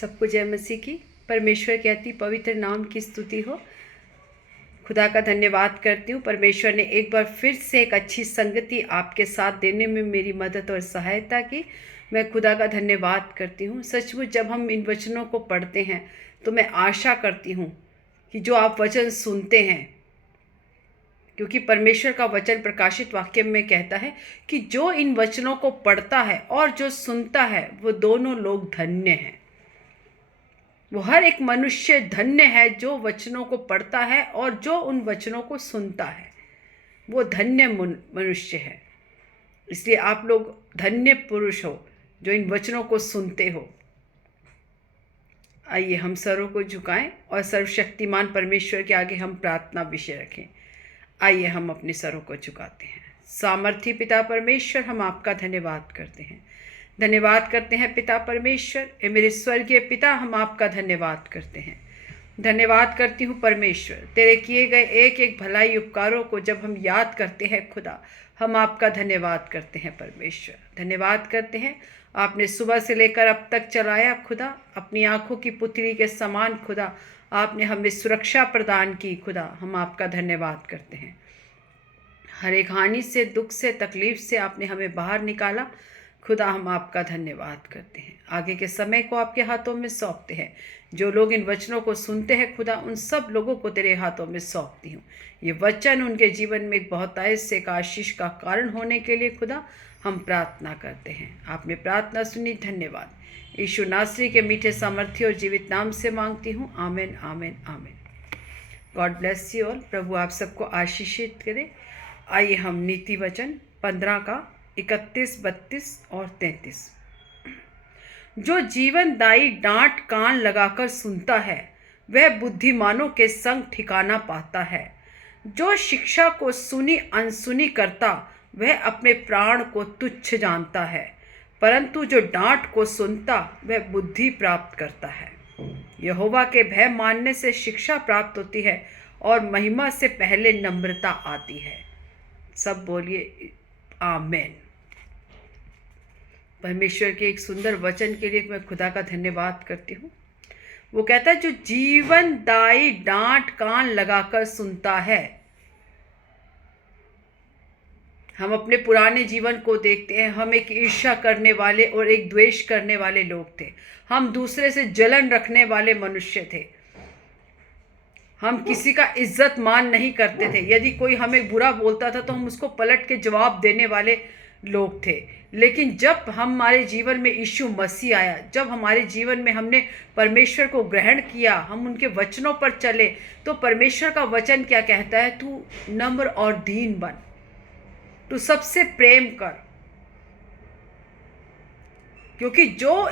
सबको जय मसीह की। परमेश्वर के अति पवित्र नाम की स्तुति हो। खुदा का धन्यवाद करती हूँ। परमेश्वर ने एक बार फिर से एक अच्छी संगति आपके साथ देने में मेरी मदद और सहायता की। मैं खुदा का धन्यवाद करती हूँ। सचमुच जब हम इन वचनों को पढ़ते हैं तो मैं आशा करती हूँ कि जो आप वचन सुनते हैं, क्योंकि परमेश्वर का वचन प्रकाशित वाक्य में कहता है कि जो इन वचनों को पढ़ता है और जो सुनता है वो दोनों लोग धन्य हैं। वो हर एक मनुष्य धन्य है जो वचनों को पढ़ता है और जो उन वचनों को सुनता है, वो धन्य मनुष्य है। इसलिए आप लोग धन्य पुरुष हो जो इन वचनों को सुनते हो। आइए हम सरों को झुकाएं और सर्वशक्तिमान परमेश्वर के आगे हम प्रार्थना विषय रखें। आइए हम अपने सरों को झुकाते हैं। सामर्थी पिता परमेश्वर, हम आपका धन्यवाद करते हैं। धन्यवाद करते हैं पिता परमेश्वर, ए मेरे स्वर्गीय पिता, हम आपका धन्यवाद करते हैं। धन्यवाद करती हूँ परमेश्वर, तेरे किए गए एक एक भलाई उपकारों को जब हम याद करते हैं खुदा, हम आपका धन्यवाद करते हैं परमेश्वर। धन्यवाद करते हैं, आपने सुबह से लेकर अब तक चलाया खुदा, अपनी आंखों की पुतली के समान खुदा आपने हमें सुरक्षा प्रदान की खुदा, हम आपका धन्यवाद करते हैं। हर एक हानि से, दुख से, तकलीफ से आपने हमें बाहर निकाला खुदा, हम आपका धन्यवाद करते हैं। आगे के समय को आपके हाथों में सौंपते हैं। जो लोग इन वचनों को सुनते हैं खुदा, उन सब लोगों को तेरे हाथों में सौंपती हूँ। ये वचन उनके जीवन में एक बहुतायत से एक आशीष का कारण होने के लिए खुदा हम प्रार्थना करते हैं। आपने प्रार्थना सुनी, धन्यवाद। यीशु नासरी के मीठे सामर्थ्य और जीवित नाम से मांगती हूँ, amen amen amen. God bless you all. प्रभु आप सबको आशीषित करे। आइए हम नीति वचन 15 का 31, 32 और 33। जो जीवनदायी डांट कान लगाकर सुनता है वह बुद्धिमानों के संग ठिकाना पाता है। जो शिक्षा को सुनी अनसुनी करता वह अपने प्राण को तुच्छ जानता है, परंतु जो डांट को सुनता वह बुद्धि प्राप्त करता है। यहोवा के भय मानने से शिक्षा प्राप्त होती है और महिमा से पहले नम्रता आती है। सब बोलिए आमेन। परमेश्वर के एक सुंदर वचन के लिए मैं खुदा का धन्यवाद करती हूँ। वो कहता है जो जीवनदायी डांट कान लगाकर सुनता है। हम अपने पुराने जीवन को देखते हैं, हम एक ईर्ष्या करने वाले और एक द्वेष करने वाले लोग थे। हम दूसरे से जलन रखने वाले मनुष्य थे। हम किसी का इज्जत मान नहीं करते थे। यदि कोई हमें बुरा बोलता था तो हम उसको पलट के जवाब देने वाले लोग थे। लेकिन जब हमारे जीवन में यीशु मसीह आया, जब हमारे जीवन में हमने परमेश्वर को ग्रहण किया, हम उनके वचनों पर चले, तो परमेश्वर का वचन क्या कहता है? तू नम्र और दीन बन, तू सबसे प्रेम कर, क्योंकि जो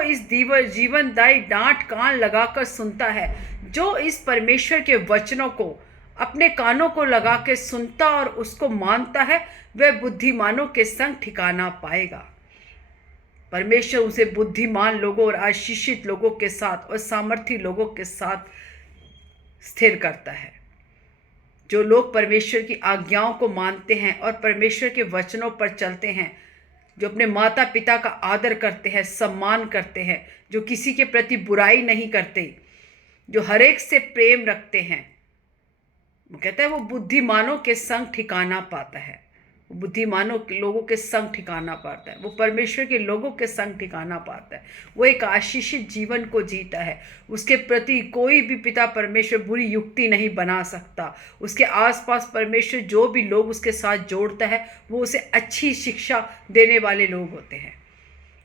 इस जीवनदायी डांट कान लगाकर सुनता है, जो इस परमेश्वर के वचनों को अपने कानों को लगा के सुनता और उसको मानता है, वह बुद्धिमानों के संग ठिकाना पाएगा। परमेश्वर उसे बुद्धिमान लोगों और आशीषित लोगों के साथ और सामर्थी लोगों के साथ स्थिर करता है। जो लोग परमेश्वर की आज्ञाओं को मानते हैं और परमेश्वर के वचनों पर चलते हैं, जो अपने माता पिता का आदर करते हैं, सम्मान करते हैं, जो किसी के प्रति बुराई नहीं करते, जो हर एक से प्रेम रखते हैं, वो कहता है वो बुद्धिमानों के संग ठिकाना पाता है। वो बुद्धिमानों के लोगों के संग ठिकाना पाता है, वो परमेश्वर के लोगों के संग ठिकाना पाता है। वो एक आशीषित जीवन को जीता है। उसके प्रति कोई भी पिता परमेश्वर बुरी युक्ति नहीं बना सकता। उसके आसपास परमेश्वर जो भी लोग उसके साथ जोड़ता है, वो उसे अच्छी शिक्षा देने वाले लोग होते हैं।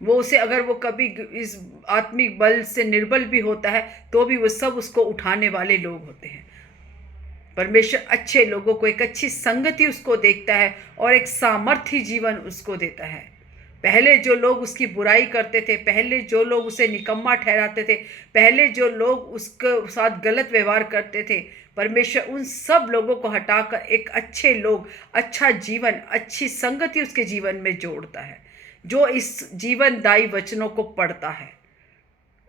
वो उसे, अगर वो कभी इस आत्मिक बल से निर्बल भी होता है तो भी वो सब उसको उठाने वाले लोग होते हैं। परमेश्वर अच्छे लोगों को, एक अच्छी संगति उसको देखता है और एक सामर्थी जीवन उसको देता है। पहले जो लोग उसकी बुराई करते थे, पहले जो लोग उसे निकम्मा ठहराते थे, पहले जो लोग उसके साथ गलत व्यवहार करते थे, परमेश्वर उन सब लोगों को हटाकर एक अच्छे लोग, अच्छा जीवन, अच्छी संगति उसके जीवन में जोड़ता है। जो इस जीवनदायी वचनों को पढ़ता है,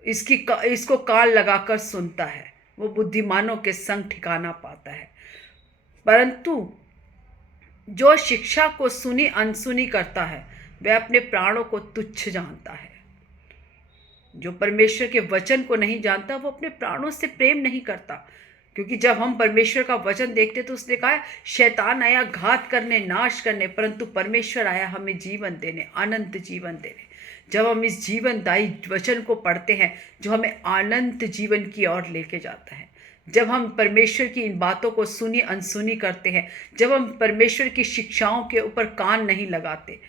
इसको कान लगाकर सुनता है, वो बुद्धिमानों के संग ठिकाना पाता है। परंतु जो शिक्षा को सुनी अनसुनी करता है, वह अपने प्राणों को तुच्छ जानता है। जो परमेश्वर के वचन को नहीं जानता वो अपने प्राणों से प्रेम नहीं करता, क्योंकि जब हम परमेश्वर का वचन देखते तो उसने कहा शैतान आया घात करने, नाश करने, परंतु परमेश्वर आया हमें जीवन देने, अनंत जीवन देने। जब हम इस जीवनदायी वचन को पढ़ते हैं जो हमें अनंत जीवन की ओर लेके जाता है, जब हम परमेश्वर की इन बातों को सुनी अनसुनी करते हैं, जब हम परमेश्वर की शिक्षाओं के ऊपर कान नहीं लगाते,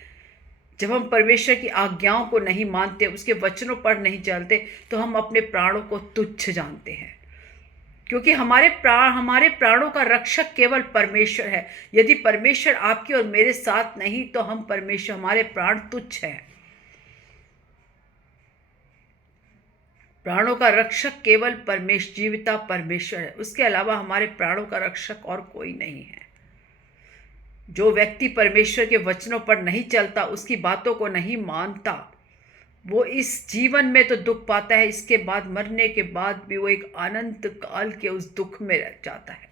जब हम परमेश्वर की आज्ञाओं को नहीं मानते, उसके वचनों पर नहीं चलते, तो हम अपने प्राणों को तुच्छ जानते हैं, क्योंकि हमारे प्राणों का रक्षक केवल परमेश्वर है। यदि परमेश्वर आपके और मेरे साथ नहीं तो हम परमेश्वर, हमारे प्राण तुच्छ हैं। प्राणों का रक्षक केवल परमेश्वर, जीविता परमेश्वर है, उसके अलावा हमारे प्राणों का रक्षक और कोई नहीं है। जो व्यक्ति परमेश्वर के वचनों पर नहीं चलता, उसकी बातों को नहीं मानता, वो इस जीवन में तो दुख पाता है, इसके बाद मरने के बाद भी वो एक अनंत काल के उस दुख में रह जाता है,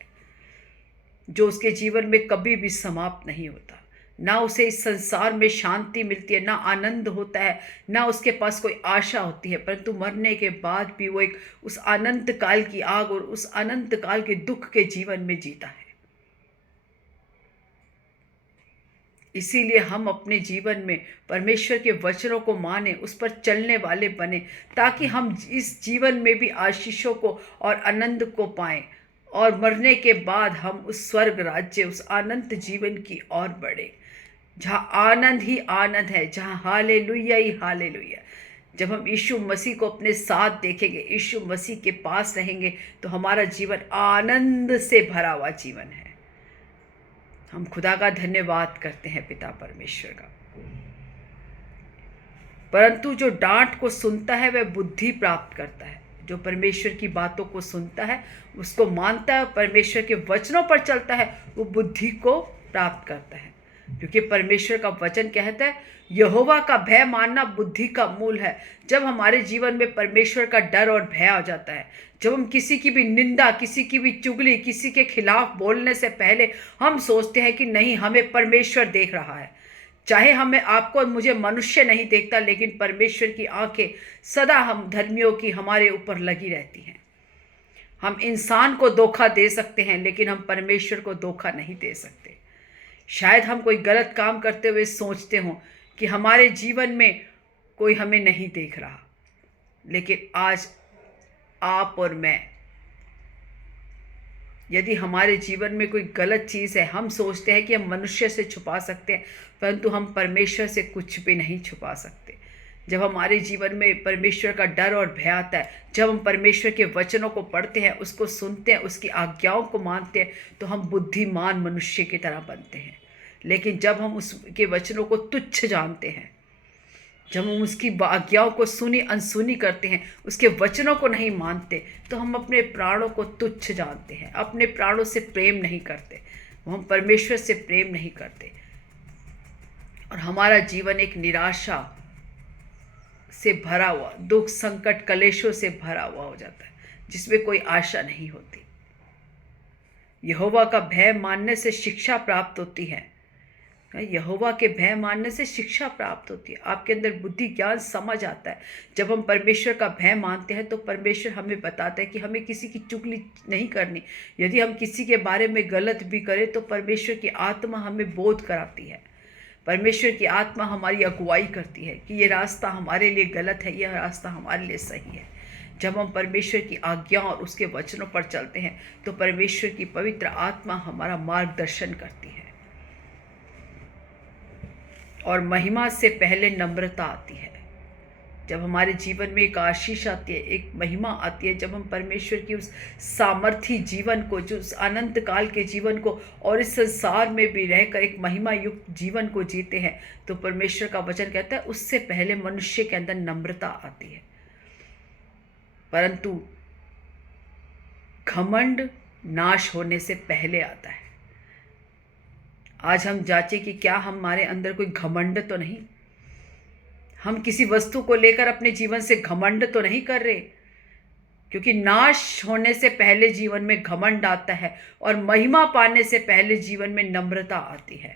जो उसके जीवन में कभी भी समाप्त नहीं होता। ना उसे इस संसार में शांति मिलती है, ना आनंद होता है, ना उसके पास कोई आशा होती है, परंतु मरने के बाद भी वो एक उस अनंत काल की आग और उस अनंत काल के दुख के जीवन में जीता है। इसीलिए हम अपने जीवन में परमेश्वर के वचनों को माने, उस पर चलने वाले बने, ताकि हम इस जीवन में भी आशीषों को और आनंद को पाएं, और मरने के बाद हम उस स्वर्ग राज्य, उस अनंत जीवन की ओर बढ़े, जहाँ आनंद ही आनंद है, जहाँ हालेलुया ही हालेलुया। जब हम यीशु मसीह को अपने साथ देखेंगे, यीशु मसीह के पास रहेंगे, तो हमारा जीवन आनंद से भरा हुआ जीवन है। हम खुदा का धन्यवाद करते हैं, पिता परमेश्वर का। परंतु जो डांट को सुनता है वह बुद्धि प्राप्त करता है। जो परमेश्वर की बातों को सुनता है, उसको मानता है, परमेश्वर के वचनों पर चलता है, वो बुद्धि को प्राप्त करता है। क्योंकि परमेश्वर का वचन कहता है यहोवा का भय मानना बुद्धि का मूल है। जब हमारे जीवन में परमेश्वर का डर और भय आ जाता है, जब हम किसी की भी निंदा, किसी की भी चुगली, किसी के खिलाफ बोलने से पहले हम सोचते हैं कि नहीं, हमें परमेश्वर देख रहा है। चाहे हमें, आपको और मुझे मनुष्य नहीं देखता, लेकिन परमेश्वर की आंखें सदा हम धर्मियों की हमारे ऊपर लगी रहती हैं। हम इंसान को धोखा दे सकते हैं, लेकिन हम परमेश्वर को धोखा नहीं दे सकते। शायद हम कोई गलत काम करते हुए सोचते हों कि हमारे जीवन में कोई हमें नहीं देख रहा, लेकिन आज आप और मैं, यदि हमारे जीवन में कोई गलत चीज़ है, हम सोचते हैं कि हम मनुष्य से छुपा सकते हैं, परंतु हम परमेश्वर से कुछ भी नहीं छुपा सकते। जब हमारे जीवन में परमेश्वर का डर और भय आता है, जब हम परमेश्वर के वचनों को पढ़ते हैं, उसको सुनते हैं, उसकी आज्ञाओं को मानते हैं, तो हम बुद्धिमान मनुष्य की तरह बनते हैं। लेकिन जब हम उसके वचनों को तुच्छ जानते हैं, जब हम उसकी आज्ञाओं को सुनी अनसुनी करते हैं, उसके वचनों को नहीं मानते, तो हम अपने प्राणों को तुच्छ जानते हैं, अपने प्राणों से प्रेम नहीं करते, हम परमेश्वर से प्रेम नहीं करते, और हमारा जीवन एक निराशा से भरा हुआ, दुख, संकट, कलेशों से भरा हुआ हो जाता है, जिसमें कोई आशा नहीं होती। यहोवा का भय मानने से शिक्षा प्राप्त होती है। यहोवा के भय मानने से शिक्षा प्राप्त होती है, आपके अंदर बुद्धि, ज्ञान, समझ आता है। जब हम परमेश्वर का भय मानते हैं तो परमेश्वर हमें बताता है कि हमें किसी की चुगली नहीं करनी। यदि हम किसी के बारे में गलत भी करें तो परमेश्वर की आत्मा हमें बोध कराती है, परमेश्वर की आत्मा हमारी अगुवाई करती है कि ये रास्ता हमारे लिए गलत है, यह रास्ता हमारे लिए सही है। जब हम परमेश्वर की आज्ञा और उसके वचनों पर चलते हैं तो परमेश्वर की पवित्र आत्मा हमारा मार्गदर्शन करती है, और महिमा से पहले नम्रता आती है। जब हमारे जीवन में एक आशीष आती है, एक महिमा आती है, जब हम परमेश्वर की उस सामर्थी जीवन को, जो उस अनंत काल के जीवन को, और इस संसार में भी रहकर एक महिमा युक्त जीवन को जीते हैं, तो परमेश्वर का वचन कहता है उससे पहले मनुष्य के अंदर नम्रता आती है। परंतु घमंड नाश होने से पहले आता है। आज हम जांचें कि क्या हमारे अंदर कोई घमंड तो नहीं, हम किसी वस्तु को लेकर अपने जीवन से घमंड तो नहीं कर रहे, क्योंकि नाश होने से पहले जीवन में घमंड आता है और महिमा पाने से पहले जीवन में नम्रता आती है।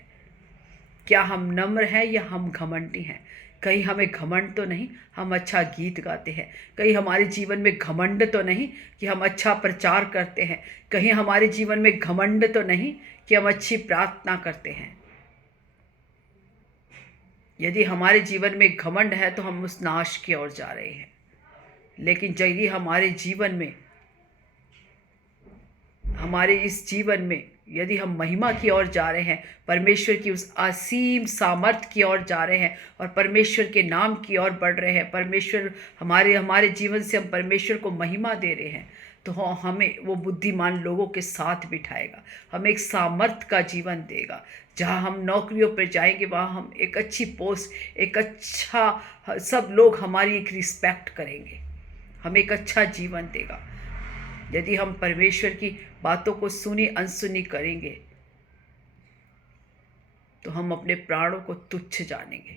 क्या हम नम्र हैं या हम घमंडी हैं? कहीं हमें घमंड तो नहीं हम अच्छा गीत गाते हैं, कहीं हमारे जीवन में घमंड तो नहीं कि हम अच्छा प्रचार करते हैं, कहीं हमारे जीवन में घमंड तो नहीं कि हम अच्छी प्रार्थना करते हैं। यदि हमारे जीवन में घमंड है तो हम उस नाश की ओर जा रहे हैं। लेकिन यदि हमारे जीवन में, हमारे इस जीवन में यदि हम महिमा की ओर जा रहे हैं, परमेश्वर की उस असीम सामर्थ की ओर जा रहे हैं और परमेश्वर के नाम की ओर बढ़ रहे हैं, परमेश्वर हमारे जीवन से हम परमेश्वर को महिमा दे रहे हैं, तो हमें वो बुद्धिमान लोगों के साथ बिठाएगा, हमें एक सामर्थ का जीवन देगा। जहाँ हम नौकरियों पर जाएंगे वहाँ हम एक अच्छी पोस्ट, एक अच्छा, सब लोग हमारी एक रिस्पेक्ट करेंगे, हमें एक अच्छा जीवन देगा। यदि हम परमेश्वर की बातों को सुनी अनसुनी करेंगे तो हम अपने प्राणों को तुच्छ जानेंगे,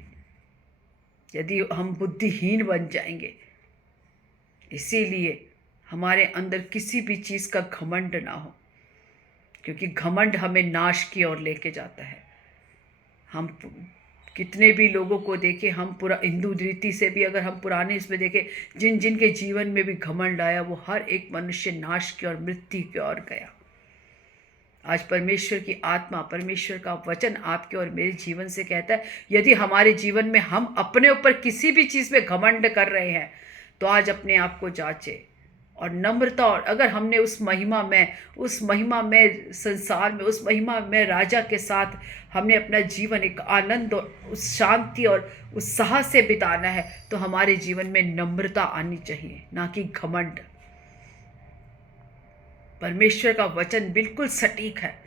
यदि हम बुद्धिहीन बन जाएंगे। इसीलिए हमारे अंदर किसी भी चीज़ का घमंड ना हो, क्योंकि घमंड हमें नाश की ओर लेके जाता है। हम कितने भी लोगों को देखें, हम पूरा हिंदू रीति से भी अगर हम पुराने इसमें देखें, जिनके जीवन में भी घमंड आया वो हर एक मनुष्य नाश की ओर, मृत्यु की ओर गया। आज परमेश्वर की आत्मा, परमेश्वर का वचन आपके और मेरे जीवन से कहता है, यदि हमारे जीवन में हम अपने ऊपर किसी भी चीज़ में घमंड कर रहे हैं तो आज अपने आप को जांचे और नम्रता, और अगर हमने उस महिमा में संसार में, उस महिमा में राजा के साथ हमने अपना जीवन एक आनंद और उस शांति और उत्साह से बिताना है, तो हमारे जीवन में नम्रता आनी चाहिए, ना कि घमंड। परमेश्वर का वचन बिल्कुल सटीक है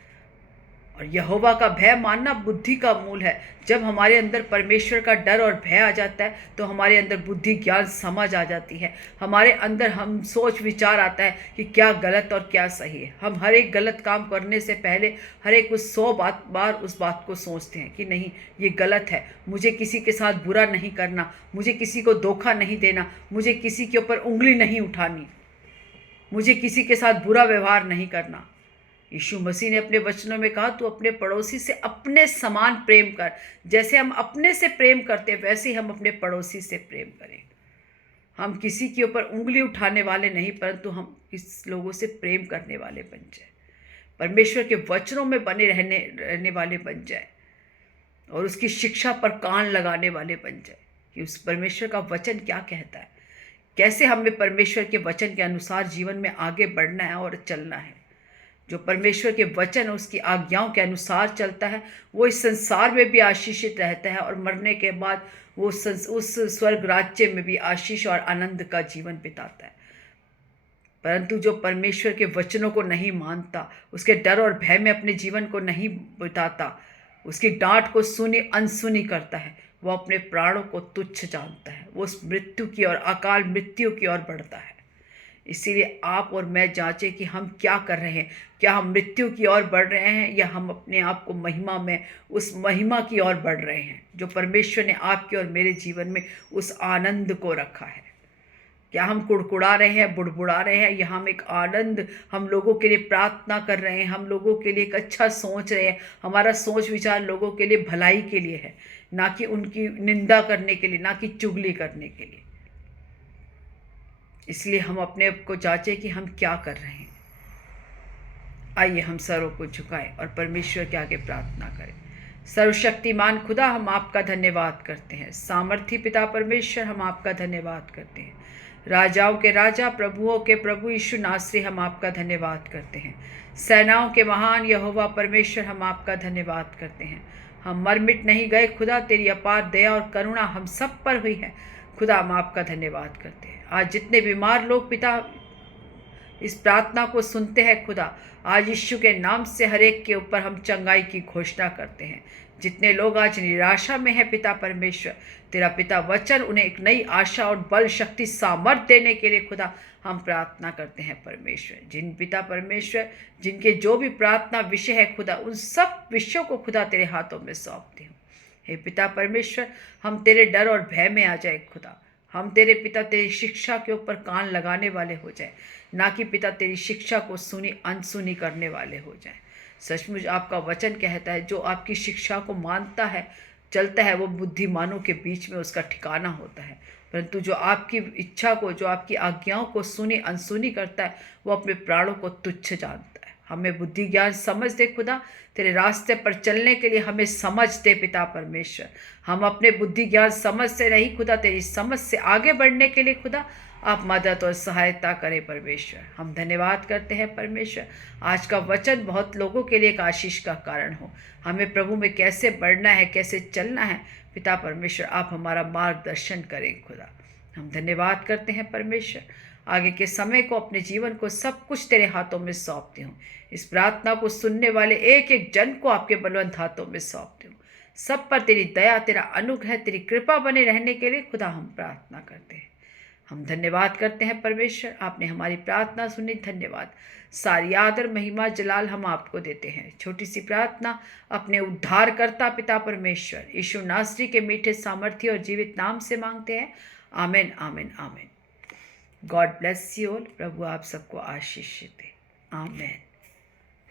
और यहोवा का भय मानना बुद्धि का मूल है। जब हमारे अंदर परमेश्वर का डर और भय आ जाता है तो हमारे अंदर बुद्धि, ज्ञान, समझ आ जाती है। हमारे अंदर हम सोच विचार आता है कि क्या गलत और क्या सही है। हम हर एक गलत काम करने से पहले हर एक उस 100 बार उस बात को सोचते हैं कि नहीं, ये गलत है, मुझे किसी के साथ बुरा नहीं करना, मुझे किसी को धोखा नहीं देना, मुझे किसी के ऊपर उंगली नहीं उठानी, मुझे किसी के साथ बुरा व्यवहार नहीं करना। यीशु मसीह ने अपने वचनों में कहा, तू अपने पड़ोसी से अपने समान प्रेम कर। जैसे हम अपने से प्रेम करते हैं वैसे ही हम अपने पड़ोसी से प्रेम करें। हम किसी के ऊपर उंगली उठाने वाले नहीं, परंतु हम इस लोगों से प्रेम करने वाले बन जाए, परमेश्वर के वचनों में बने रहने वाले बन जाए और उसकी शिक्षा पर कान लगाने वाले बन जाए कि उस परमेश्वर का वचन क्या कहता है, कैसे हमें परमेश्वर के वचन के अनुसार जीवन में आगे बढ़ना है और चलना है। जो परमेश्वर के वचन, उसकी आज्ञाओं के अनुसार चलता है, वो इस संसार में भी आशीषित रहता है और मरने के बाद वो उस स्वर्ग राज्य में भी आशीष और आनंद का जीवन बिताता है। परंतु जो परमेश्वर के वचनों को नहीं मानता, उसके डर और भय में अपने जीवन को नहीं बिताता, उसकी डांट को सुनी अनसुनी करता है, वो अपने प्राणों को तुच्छ जानता है, वो उस मृत्यु की ओर, अकाल मृत्यु की ओर बढ़ता है। इसीलिए आप और मैं जांचें कि हम क्या कर रहे हैं, क्या हम मृत्यु की ओर बढ़ रहे हैं या हम अपने आप को महिमा में, उस महिमा की ओर बढ़ रहे हैं जो परमेश्वर ने आपके और मेरे जीवन में उस आनंद को रखा है। क्या हम कुड़कुड़ा रहे हैं, बुड़बुड़ा रहे हैं, या हम एक आनंद, हम लोगों के लिए प्रार्थना कर रहे हैं, हम लोगों के लिए एक अच्छा सोच रहे हैं, हमारा सोच विचार लोगों के लिए भलाई के लिए है, ना कि उनकी निंदा करने के लिए, ना कि चुगली करने के लिए। इसलिए हम अपने आप को जांचें कि हम क्या कर रहे हैं। आइए हम सरों को झुकाएं और परमेश्वर के आगे प्रार्थना करें। सर्वशक्तिमान खुदा, हम आपका धन्यवाद करते हैं। सामर्थी पिता परमेश्वर, हम आपका धन्यवाद करते हैं। राजाओं के राजा, प्रभुओं के प्रभु यीशु नासरी, हम आपका धन्यवाद करते हैं। सेनाओं के महान यहोवा परमेश्वर, हम आपका धन्यवाद करते हैं। हम मर मिट नहीं गए खुदा, तेरी अपार दया और करुणा हम सब पर हुई है खुदा, हम आपका धन्यवाद करते हैं। आज जितने बीमार लोग पिता इस प्रार्थना को सुनते हैं खुदा, आज यीशु के नाम से हर एक के ऊपर हम चंगाई की घोषणा करते हैं। जितने लोग आज निराशा में हैं पिता परमेश्वर, तेरा पिता वचन उन्हें एक नई आशा और बल, शक्ति, सामर्थ देने के लिए खुदा हम प्रार्थना करते हैं परमेश्वर। जिन पिता परमेश्वर, जिनके जो भी प्रार्थना विषय है खुदा, उन सब विषयों को खुदा तेरे हाथों में सौंपती हूँ। हे पिता परमेश्वर, हम तेरे डर और भय में आ जाए खुदा, हम तेरे पिता तेरी शिक्षा के ऊपर कान लगाने वाले हो जाए, ना कि पिता तेरी शिक्षा को सुनी अनसुनी करने वाले हो जाए। सचमुच आपका वचन कहता है, जो आपकी शिक्षा को मानता है चलता है वो बुद्धिमानों के बीच में उसका ठिकाना होता है, परंतु जो आपकी इच्छा को, जो आपकी आज्ञाओं को सुनी अनसुनी करता है, वो अपने प्राणों को तुच्छ जानता है। हमें बुद्धि ज्ञान समझ दे खुदा, तेरे रास्ते पर चलने के लिए हमें समझ दे पिता परमेश्वर। हम अपने बुद्धि ज्ञान समझ से नहीं खुदा, तेरी समझ से आगे बढ़ने के लिए खुदा आप मदद और सहायता करें परमेश्वर। हम धन्यवाद करते हैं परमेश्वर, आज का वचन बहुत लोगों के लिए एक आशीष का कारण हो। हमें प्रभु में कैसे बढ़ना है, कैसे चलना है पिता परमेश्वर, आप हमारा मार्गदर्शन करें खुदा। हम धन्यवाद करते हैं परमेश्वर, आगे के समय को, अपने जीवन को सब कुछ तेरे हाथों में सौंपती हूँ। इस प्रार्थना को सुनने वाले एक एक जन को आपके बलवंत हाथों में सौंपती हूँ। सब पर तेरी दया, तेरा अनुग्रह, तेरी कृपा बने रहने के लिए खुदा हम प्रार्थना करते हैं। हम धन्यवाद करते हैं परमेश्वर, आपने हमारी प्रार्थना सुनी, धन्यवाद। सारी आदर महिमा जलाल हम आपको देते हैं। छोटी सी प्रार्थना अपने उद्धारकर्ता पिता परमेश्वर यीशु नासरी के मीठे सामर्थ्य और जीवित नाम से मांगते हैं, amen amen amen. God bless you all. प्रभु आप सबको आशीष दे, आमेन।